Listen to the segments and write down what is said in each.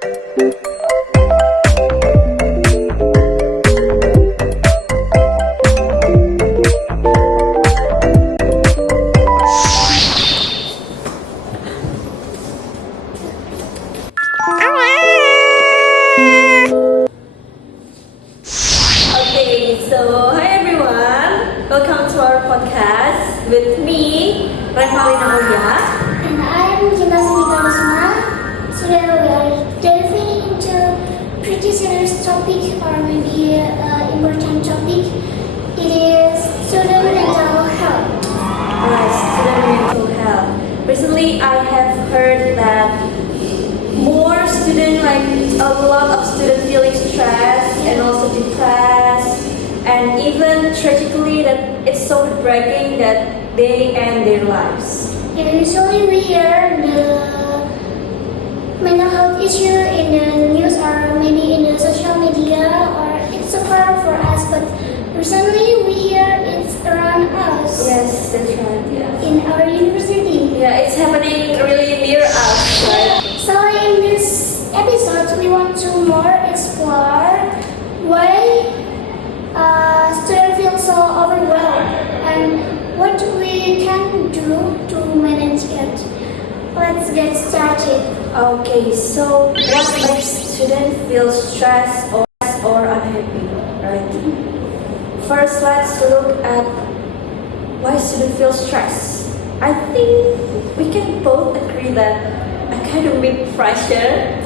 Okay, so hi everyone. Welcome to our podcast with me, Reva. And I'm Cinta. Today we are delving into pretty serious topic or maybe important topic. It is student mental health. Alright, student mental health. Recently, I have heard that more students, like a lot of students, feeling stressed and also depressed, and even tragically that it's so heartbreaking that they end their lives. Yeah, usually we hear the mental health issue in the news or maybe in the social media or it's so far for us, but recently we hear it's around us. Yes, that's right. Yeah. In our university. Yeah, it's happening really near us, right? So in this episode, we want to more explore why students feel so overwhelmed and what we can do to manage it. Let's get started. Okay, so what makes students feel stressed or unhappy, right? First, let's look at why students feel stressed. I think we can both agree that academic pressure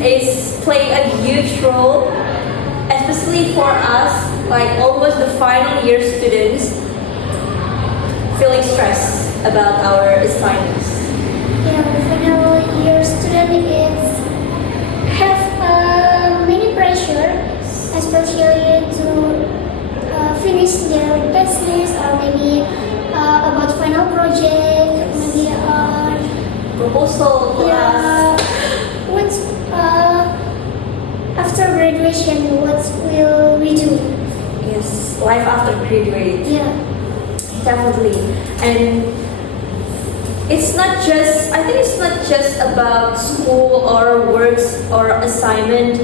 is playing a huge role, especially for us, like almost the final year students, feeling stressed about our assignments. Yeah, final year student is have many pressure, especially to finish their thesis or maybe about final project, maybe Proposal for us. what's after graduation, what will we do? Yes, life after graduate. Yeah, Definitely. And I think it's not just about school or works or assignment.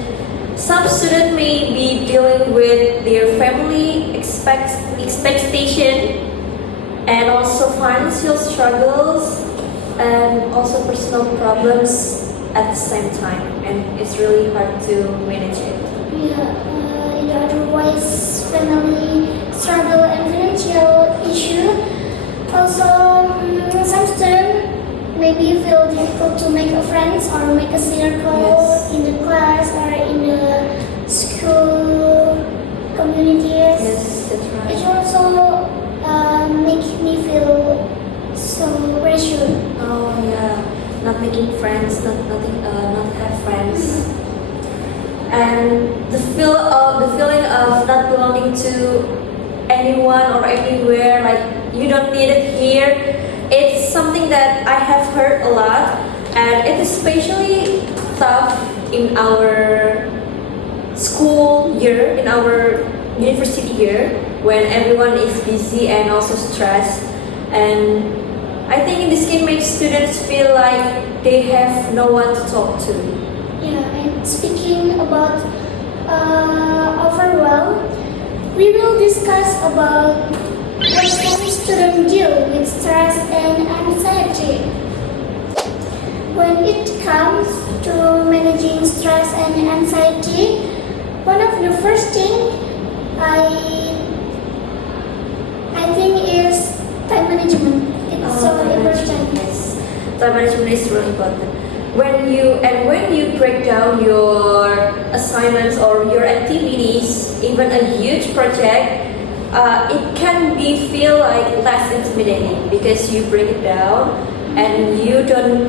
Some students may be dealing with their family expectation and also financial struggles and also personal problems at the same time. And it's really hard to manage it. yeah. In other ways, family struggle and financial issue. Also, some students maybe feel difficult to make a friends or make a circle Yes. in the class or in the school communities. Yes, that's right. It also makes me feel so pressured. Oh yeah, not making friends, not have friends, and the feeling of not belonging to anyone or anywhere, like you don't need it here. It's something that I have heard a lot, and it is especially tough in our school year, in our university year, when everyone is busy and also stressed. And I think this can make students feel like they have no one to talk to. Yeah, and speaking about overwhelm, we will discuss about what some students deal with stress and anxiety. When it comes to managing stress and anxiety, one of the first thing I think is time management. It's so important. Yes, time management is really important. When you break down your assignments or your activities, even a huge project, it can feel like less intimidating because you break it down and you don't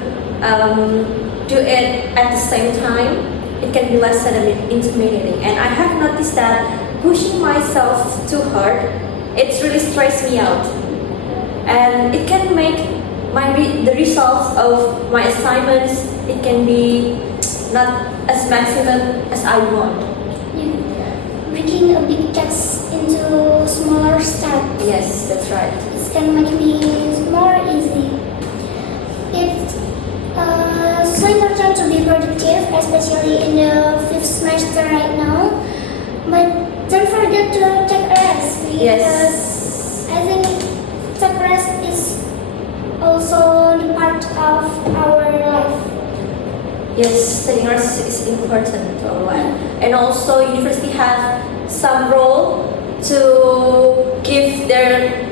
do it at the same time. It can be less intimidating. And I have noticed that pushing myself too hard, it's really stressed me out, and it can make the results of my assignments, it can be not as maximum as I want. Yeah. Breaking a big task into smaller steps. Yes, that's right. It can make me more easy. It So important to be productive, especially in the fifth semester right now. But don't forget to take a rest because Yes. I think take rest is also the part of our life. Yes, studying rest is important to our life. And also university have some role to give their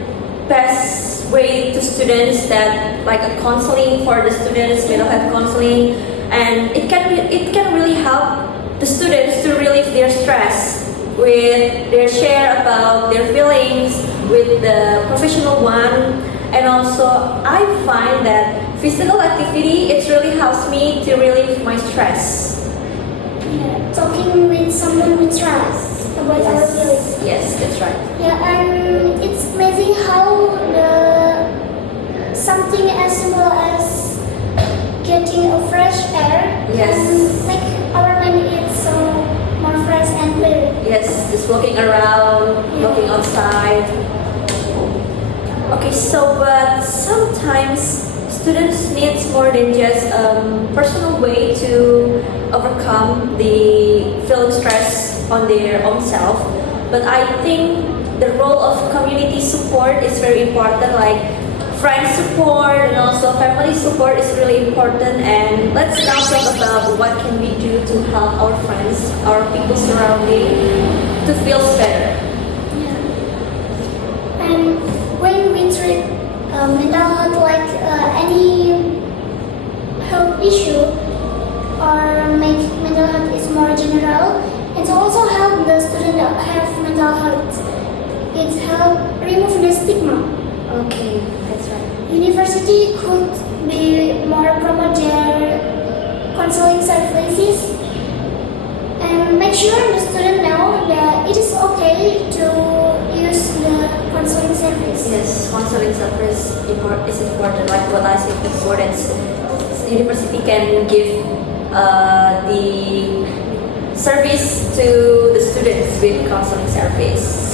best way to students, that like a counseling for the students, mental health counseling, and it can really help the students to relieve their stress with their share about their feelings with the professional one. And also I find that physical activity, it really helps me to relieve my stress. Yeah, talking with someone we trust about our feelings. Yes, that's right. Yeah, and it's amazing how something as simple as getting a fresh air Yes. can make our mind is so more fresh and clear. Yes, just walking around, walking outside. Okay, so but sometimes students need more than just personal way to overcome the feeling stress on their own self. But I think the role of community support is very important, like friend support and also family support is really important. And let's now talk about what can we do to help our friends, our people surrounding to feel better. And when we treat mental health like any health issue or make mental health is more general, it also help the student that have mental health. It help remove the stigma. Okay, that's right. University could be more promote their counseling services and make sure the student know that it is okay to use the counseling service. Yes, counseling service is important. Like what I said before, that university can give the service to the students with counseling service.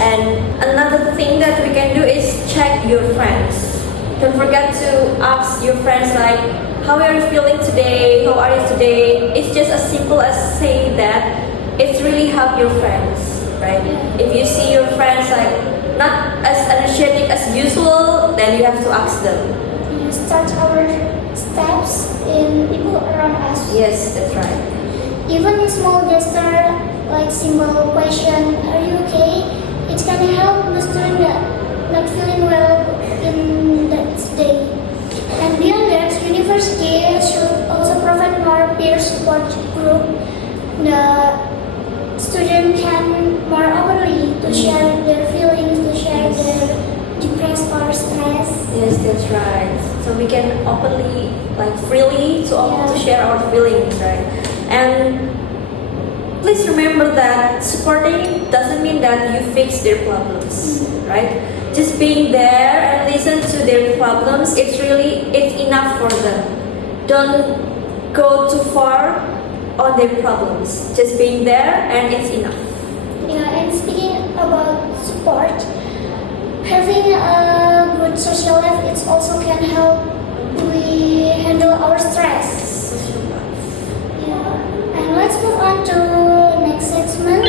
And another thing that we can do is check your friends. Don't forget to ask your friends like, how are you feeling today? How are you today? It's just as simple as saying that. It's really help your friends, right? If you see your friends like not as energetic as usual, then you have to ask them. We start our steps in people around us. Yes, that's right. Even a small gesture like simple question, are you okay? It can help the student that not feeling well in that day. And beyond that, university should also provide more peer support group. The student can more openly to share their feelings, to share their depressed or stress. Yes, that's right. So we can openly, like freely, to share our feelings, right? And please remember that supporting doesn't mean that you fix their problems, right? Just being there and listen to their problems, it's enough for them. Don't go too far on their problems. Just being there and it's enough. Yeah, and speaking about support, having a good social life it also can help we handle our stress. Yeah, and let's move on to next segment: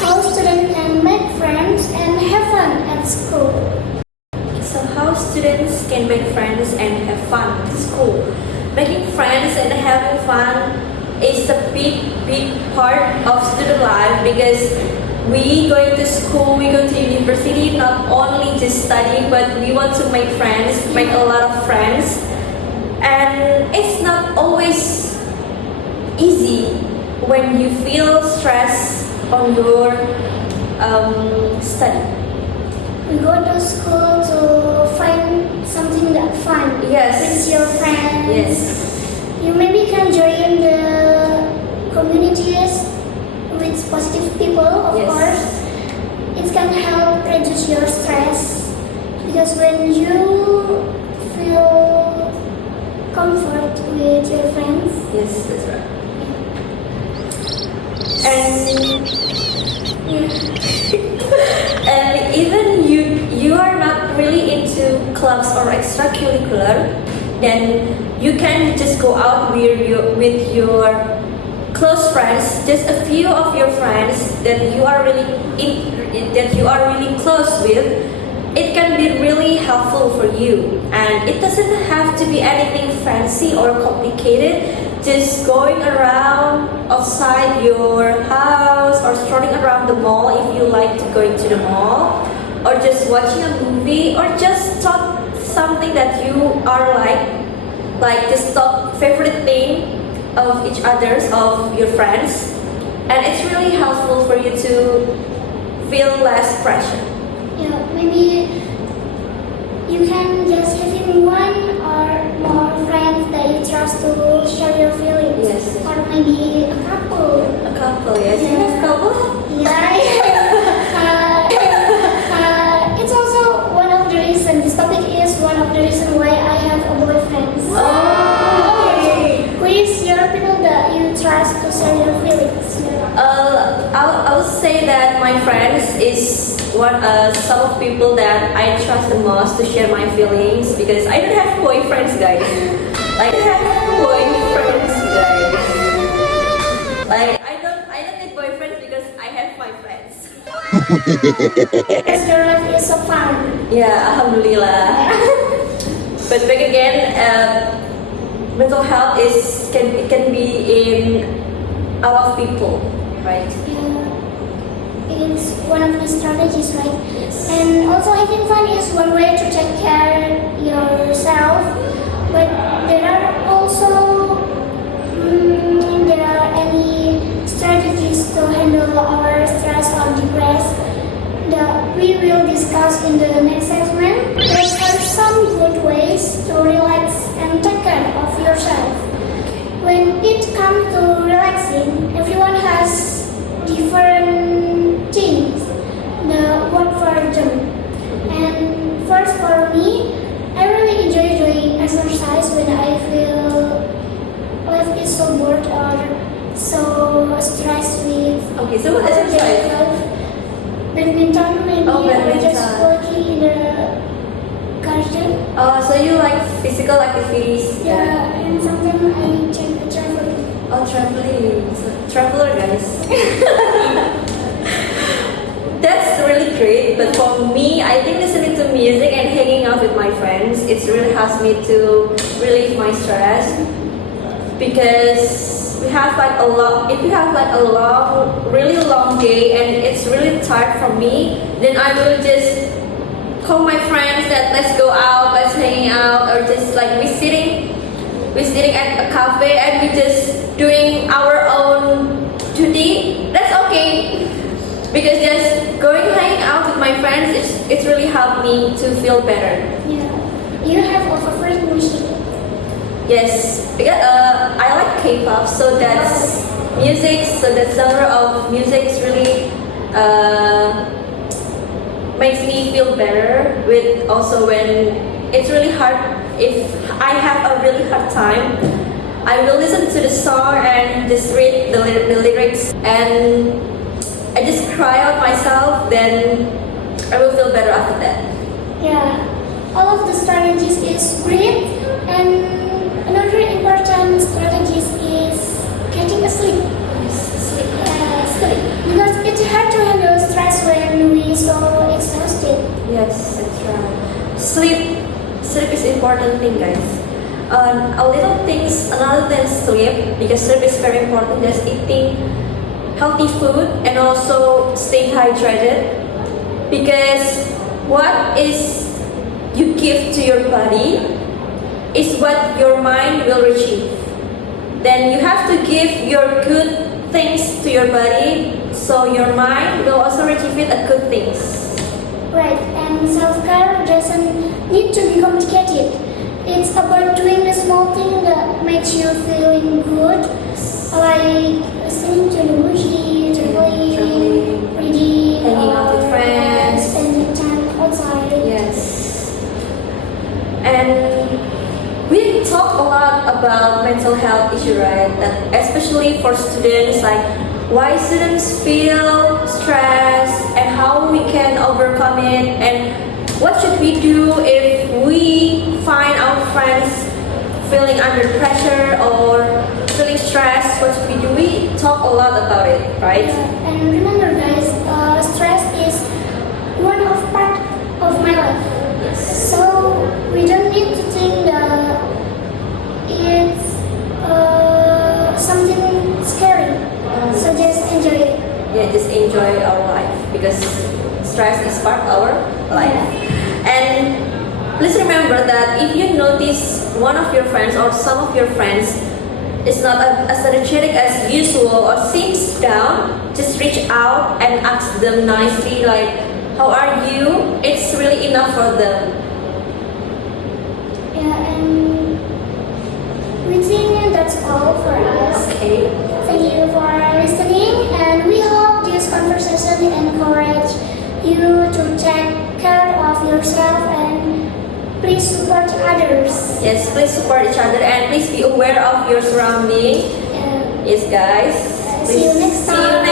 how students can make friends and have fun at school. So how students can make friends and have fun at school? Making friends and having fun is a big part of student life, because we going to school, we go to university not only just studying, but we want to make friends, make a lot of friends. And it's not always easy when you feel stress on your study. We go to school to find something that fun. Yes. With your friends. Yes. You maybe can join the communities with positive people, of Yes. course. It can help reduce your stress, because when you feel comfort with your friends. Yes, that's right. And and even you are not really into clubs or extracurricular, then you can just go out with your close friends, just a few of your friends that you are really close with. It can be really helpful for you, and it doesn't have to be anything fancy or complicated. Just going around outside your house or strolling around the mall if you like to go into the mall, or just watching a movie, or just talk something that you are like just talk favorite thing of each other's, of your friends, and it's really helpful for you to feel less pressure. Yeah, maybe you can just having one or more friends that you trust to share your feelings. Yes. Or maybe a couple. A couple, yes. You have couple? Yeah. It's also one of the reasons. This topic is one of the reasons why I have a boyfriend. Oh, Who is your people that you trust to share your feelings? I would say that my friends is some of people that I trust the most to share my feelings, because I don't have boyfriends, guys. Like, I don't have boyfriends, guys. Like, I don't need boyfriends because I have my friends. Because your life is so fun. Yeah, alhamdulillah. But back again, mental health can be in a lot of people, right? Yeah. It's one of the strategies, right? Yes. And also having fun is one way to take care yourself. But there are also there are any strategies to handle our stress or depress that we will discuss in the next segment. There are some good ways to relax and take care of yourself. When it comes to relaxing, everyone has different things that work for them. And first, for me, I really enjoy doing exercise when I feel life is so bored or so stressed with Okay, so what exercise? Badminton, maybe, Oh, or badminton. just walking in the garden. So you like physical activities? Yeah, and sometimes I check traveling. Oh, traveling. So, traveler, guys. That's really great, but for me, I think listening to music and hanging out with my friends, it really helps me to relieve my stress, because we have like a lot. If we have like a really long day and it's really tired for me, then I will just call my friends that let's go out, let's hang out, or just like we're sitting at a cafe and we just doing our own duty. That's okay, because just going hanging out with my friends, it's really helped me to feel better. Yeah. You have a favorite music? Yes, because I like K-pop, so that's music. So that genre of music is really makes me feel better. With also when it's really hard, if I have a really hard time, I will listen to the song and just read the lyrics, and I just cry out myself. Then I will feel better after that. Yeah. All of the strategies is great, and another important strategy is getting asleep. Sleep. Sleep. Because it's hard to handle stress when we so exhausted. Yes, that's right. Sleep is important thing, guys. A little things another than sleep, because sleep is very important. Just eating healthy food and also staying hydrated, because what is you give to your body is what your mind will retrieve. Then you have to give your good things to your body, so your mind will also retrieve it as good things. Right, and self-care doesn't need to be complicated. It's about doing the small thing that makes you feeling good, like listening to the music, traveling, reading, hanging out with or friends. spending time outside. Yes. And we talk a lot about mental health issue, right? That especially for students, like why students feel stressed and how we can overcome it, and what should we do if we find our friends feeling under pressure or feeling stressed, what should we do? We talk a lot about it, right? Yeah, and remember guys, stress is one of part of my life. Yes. So we don't need to think that it's something scary. So just enjoy it. Yeah, just enjoy our life because stress is part of our life. And please remember that if you notice one of your friends or some of your friends is not as energetic as usual or seems down, just reach out and ask them nicely like, how are you? It's really enough for them. Yeah, and we think that's all for us. Okay. Thank you for listening, and we hope this conversation encourage you to take care of yourself and please support others. Yes, please support each other and please be aware of your surrounding. And Yes, guys. see you next See you time.